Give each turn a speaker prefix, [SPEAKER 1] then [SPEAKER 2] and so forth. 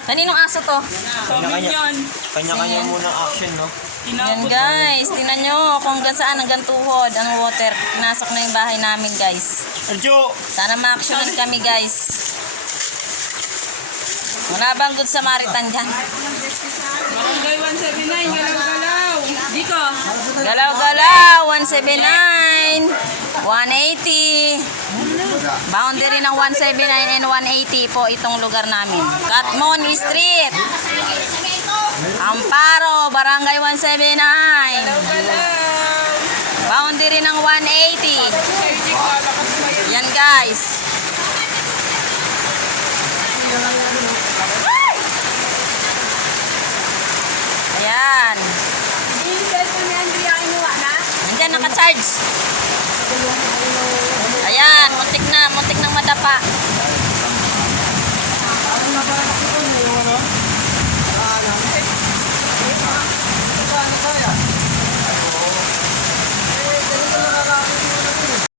[SPEAKER 1] Kaninong aso to?
[SPEAKER 2] Kanya-kanya muna action, no?
[SPEAKER 1] Yan guys, tingnan nyo kung hanggang saan, hanggang tuhod ang water. Pinasok na yung bahay namin guys.
[SPEAKER 2] Anjo!
[SPEAKER 1] Sana ma-actionan kami guys. Wala bang good Samaritan dyan?
[SPEAKER 3] Barangay 179, galaw-galaw. Dito.
[SPEAKER 1] Galaw-galaw, 179, 180. Boundary ng 179 and 180 po itong lugar namin. Katmon Street. Amparo, Barangay 179. Boundary ng 180. Yan guys. Ayan.
[SPEAKER 3] Yung cellphone ni Andrea inuwa na?
[SPEAKER 1] Nandyan naka-charge. Ayan, muntik nang madapa.